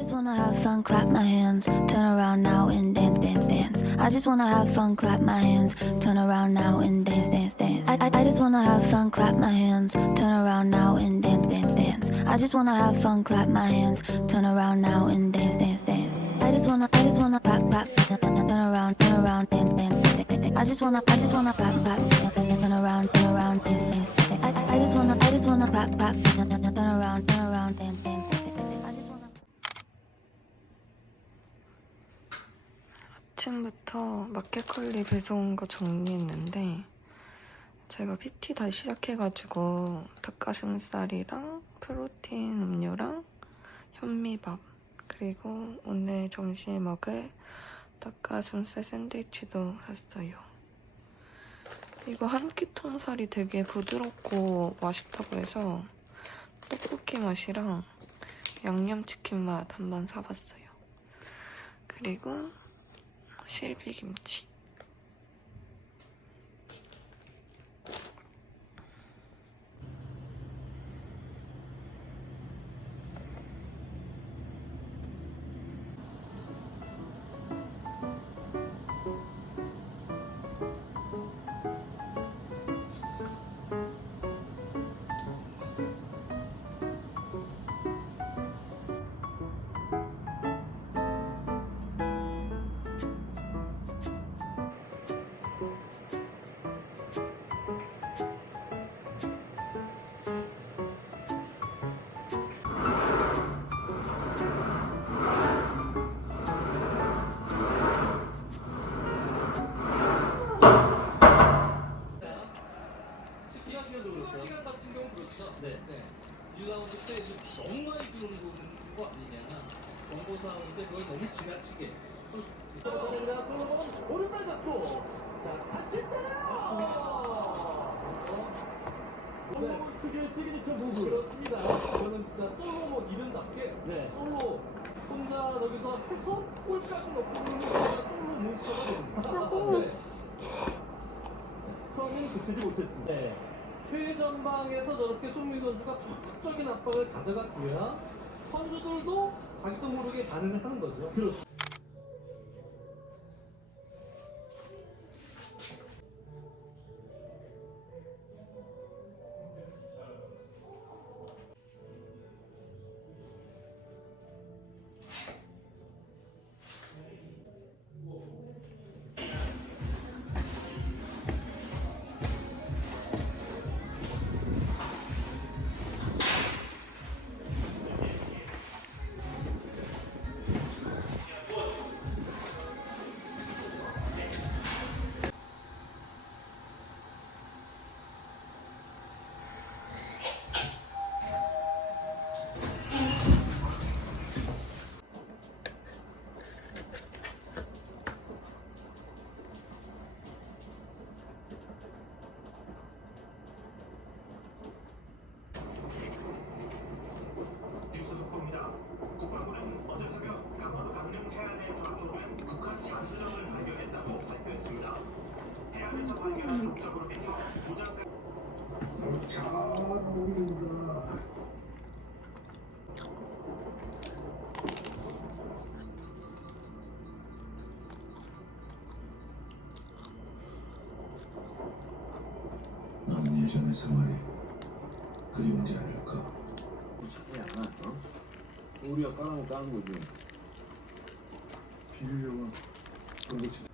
just wanna have fun, clap my hands, turn around now and dance, dance, dance. I just wanna have fun, clap my hands, turn around now and dance, dance, dance. I, I, I just wanna have fun, clap my hands, turn around now and dance, dance, dance. I just wanna have fun, clap my hands, turn around now and dance, dance, dance. I just wanna, I just wanna clap, clap, turn around, turn around, dance, dance, dance. I just wanna, I just wanna clap, clap, turn around, turn around, dance, dance. I, I, I just wanna, I just wanna clap, clap, turn around, turn around, dance, dance. 아침부터 마켓컬리 배송 온 거 정리했는데 제가 PT 다시 시작해가지고 닭가슴살이랑 프로틴 음료랑 현미밥 그리고 오늘 점심에 먹을 닭가슴살 샌드위치도 샀어요. 이거 한 끼 통살이 되게 부드럽고 맛있다고 해서 떡볶이 맛이랑 양념치킨 맛 한번 사봤어요. 그리고 실비김치. 거 아니냐. 경고사항인데 그걸 너무 지나치게. 내가 솔로몬 오른발 잡고 자 다시 때려. 특유의 시그니처 무브. 그렇습니다. 저는 진짜 솔로몬 이름답게 솔로 혼자 여기서 해서 골까지 넣고 그러는 솔로 몬스터가 됩니다. 네. 스트럼은 그치지 못했습니다. 네. 최전방에서 저렇게 손민 선수가 적극적인 압박을 가져가줘야 선수들도 자기도 모르게 반응을 하는 거죠. 뉴스 예전의 생활이 그리운 게 아닐까. 차이 안 나. 어? 우리가 까는 거 까는 거지. 비밀용은 그런 거 진짜.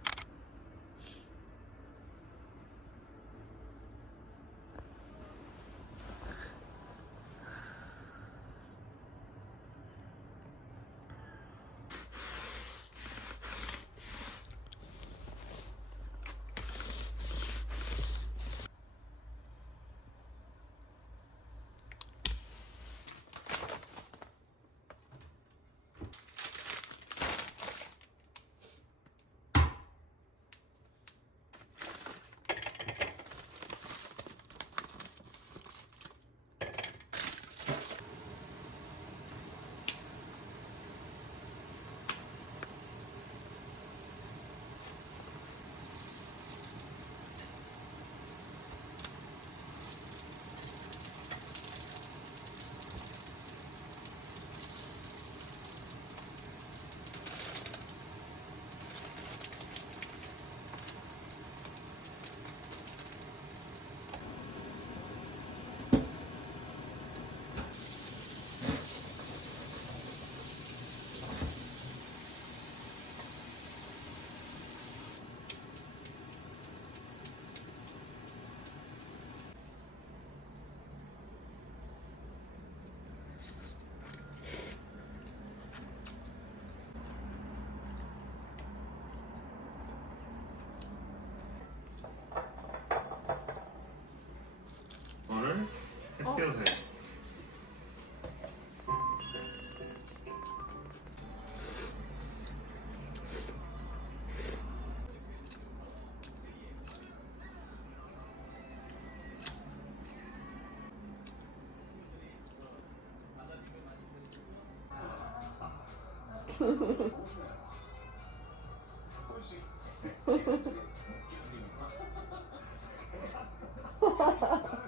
ハハハハ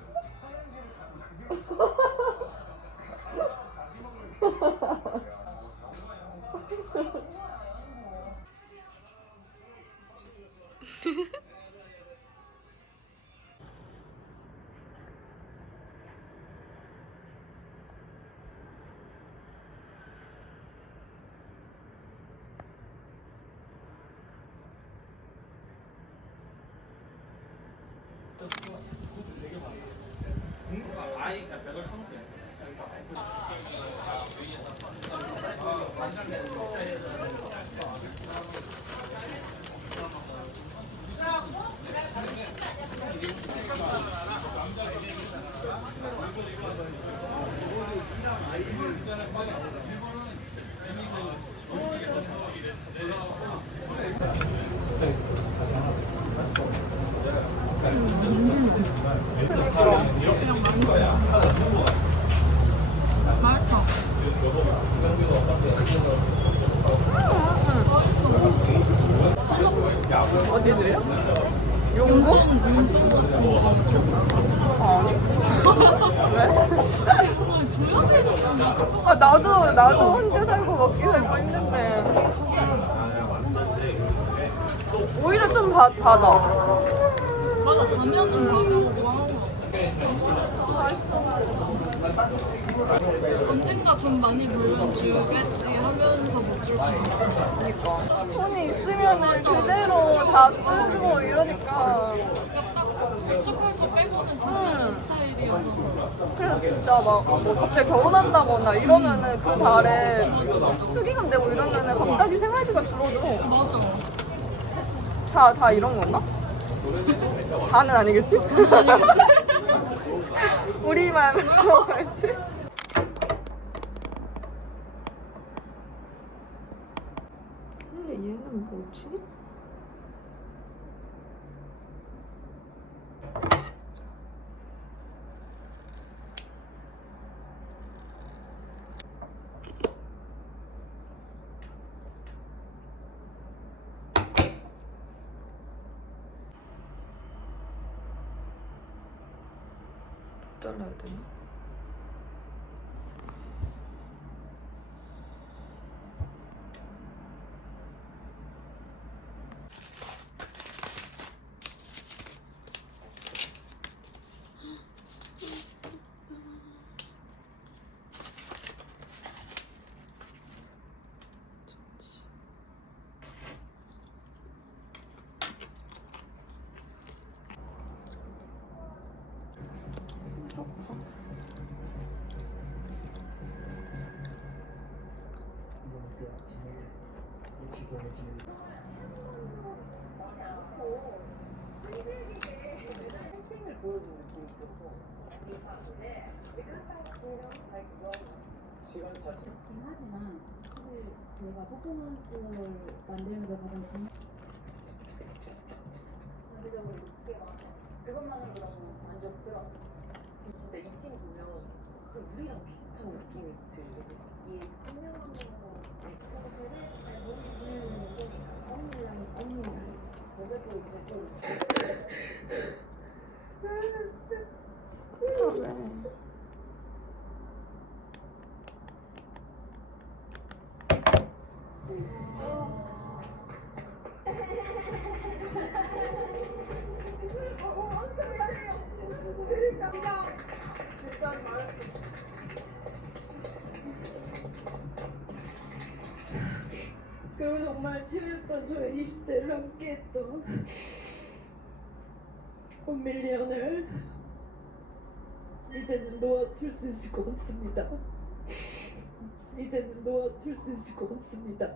이렇게 하는 거야. 아 나도 나도 혼자 살고 먹기 살고 힘든데. 오히려 좀 다, 다다 언젠가 돈 많이 벌면 지우겠지 하면서 못줄 거야. 돈이 있으면은 그대로 다 쓰고 이러니까 축축할 거 빼고는 다 스타일이어서. 그래서 진짜 막 뭐 갑자기 결혼한다거나 이러면은 그 달에 축의금 내고 이러면은 갑자기 생활비가 줄어들어 맞아. 다, 다 이런 건가? 다는 아니겠지? 우리만 그러겠지? 근데 뭐지? 잘라야 되나? 그렇긴 하지만 사실 제가 퍼포먼스를 만들면서 가장 중요 전체적으로 높게 와서 그것만으로도 너무 만족스러웠어요. 진짜 이 팀 보면 좀 우리랑 비슷한 느낌이 들거든. 이 현명한 거 그래서 되게 잘게 언니랑 언니랑 여자도 이제 좀 그리고 정말 치열했던 저의 20대를 함께했던 원밀리언을 이제는 놓아줄 수 있을 것 같습니다. 이제는 놓아줄 수 있을 것 같습니다.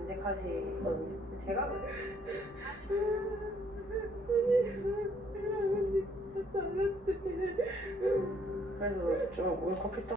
인색하시거든요. 제가. 그래서 좀 울컥했던